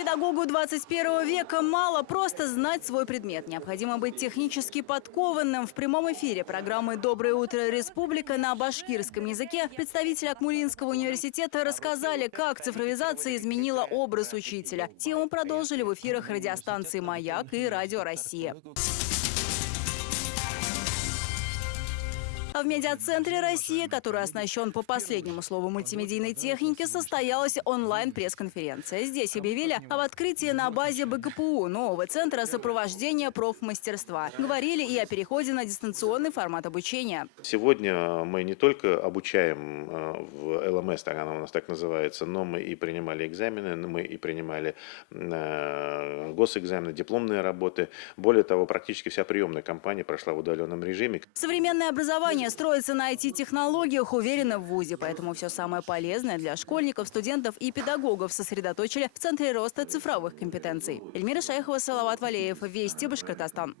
Педагогу 21 века мало просто знать свой предмет. Необходимо быть технически подкованным. В прямом эфире программы «Доброе утро, Республика» на башкирском языке представители Акмулинского университета рассказали, как цифровизация изменила образ учителя. Тему продолжили в эфирах радиостанции «Маяк» и «Радио Россия». А в медиацентре России, который оснащен по последнему слову мультимедийной техники, состоялась онлайн-пресс-конференция. Здесь объявили об открытии на базе БГПУ нового центра сопровождения профмастерства. Говорили и о переходе на дистанционный формат обучения. Сегодня мы не только обучаем в ЛМС, она у нас так называется, но мы и принимали экзамены, мы и принимали госэкзамены, дипломные работы. Более того, практически вся приемная кампания прошла в удаленном режиме. Современное образование строится на IT-технологиях, уверены в ВУЗе. Поэтому все самое полезное для школьников, студентов и педагогов сосредоточили в Центре роста цифровых компетенций. Эльмира Шайхова, Салават Валеев. Вести, Башкортостан.